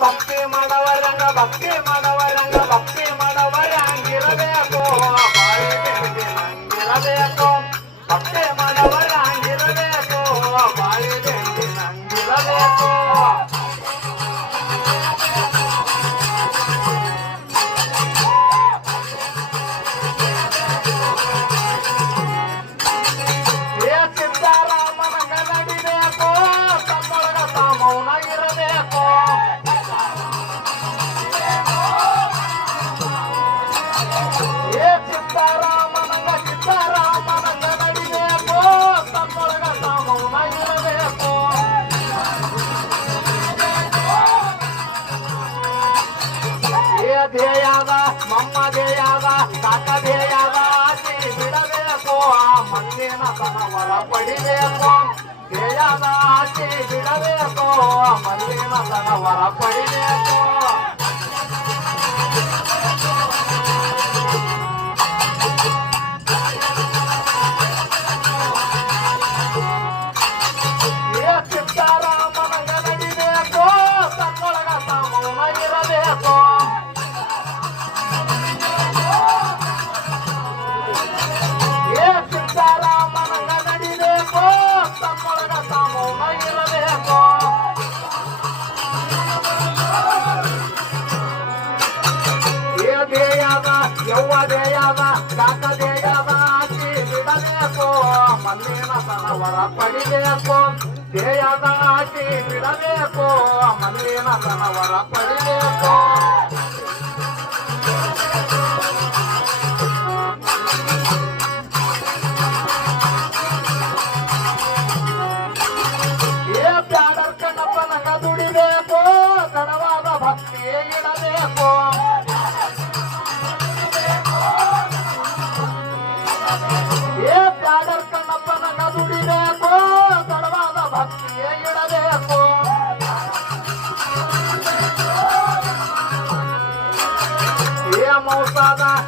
பக்தி மணவரங்க பக்தி மணவரங்க பக்தி மணவரங்கிரவே போ. ಮಗಳ ಪಡಿಬೇಕು ಕೇಳದ ಆಚೆ ಬಿಡಬೇಕು ಮಲ್ಲಿನ ತನವರ ಪಡಿಬೇಕು ಯವ್ವ ದೇಯದ ಕಾಕ ದೇಯದ ಆಚಿ ಬಿಡಬೇಕು ಮಲ್ಲಿನ ತನವರ ಪಡಿಬೇಕು ದೇಯದ ಆಚಿ ಬಿಡಬೇಕು ಮಲ್ಲಿನ ತನವರ ಪಡಿಬೇಕು ಏ ಬ್ಯಾಡರ್ ಕಣ್ಣಪ್ಪ ನಂಗ ದುಡಿಬೇಕು ತಡವಾದ ಭಕ್ತಿ ಇಡಬೇಕು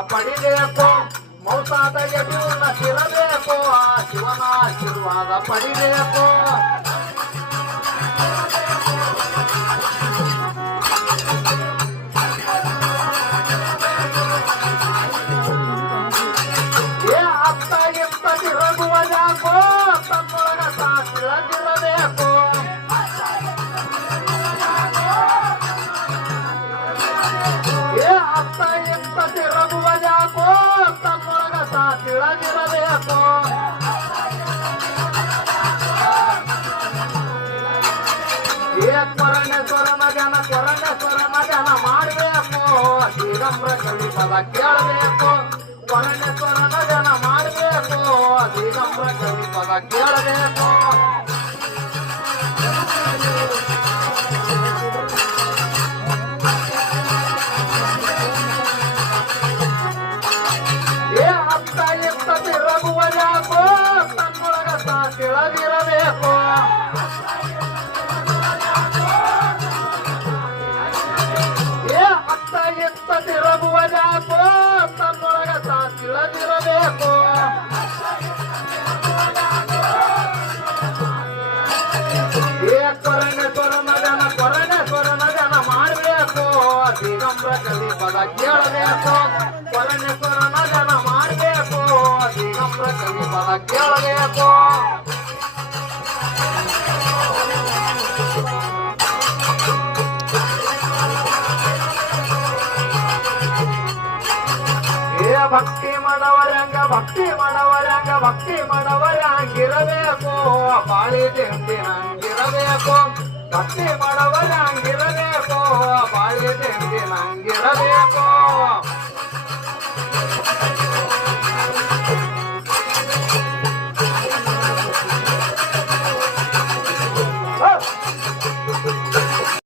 ಪಡಿಬೇಕು ಮೌತಾದ ಎಲ್ಲಿ ಉನ್ನತಿರಬೇಕು ಆ ಶಿವನ ಆಶೀರ್ವಾದ ಪಡಿಬೇಕು. ಜನ ಕೊರಣ ಸ್ವರನ ಜನ ಮಾಡಬೇಕು ಶ್ರೀರಂಬ್ರ ಕವಿ ಪದ ಕೇಳಬೇಕು ಕೊರಣ ಸ್ವರನ ಜನ ಮಾಡಬೇಕು ಶ್ರೀರಂಬ್ರ ಕವಿ ಪದ ಕೇಳಬೇಕು ಕೇಳಬೇಕು ಕೊರಣ ಕೊರನ ಜನ ಮಾಡಬೇಕು ದಿಗಂಬರ ಕವಿ ಪದ ಕೇಳಬೇಕು ಏ ಭಕ್ತಿ ಮಾಡವರಂಗ ಭಕ್ತಿ ಮಾಡವರಂಗ ಭಕ್ತಿ ಮಾಡವರಂಗಿರಬೇಕು ಬಾಳಿ பட்டி மடவ நாங்கிரவே போ பாழே தேங்கி நாங்கிரவே போ.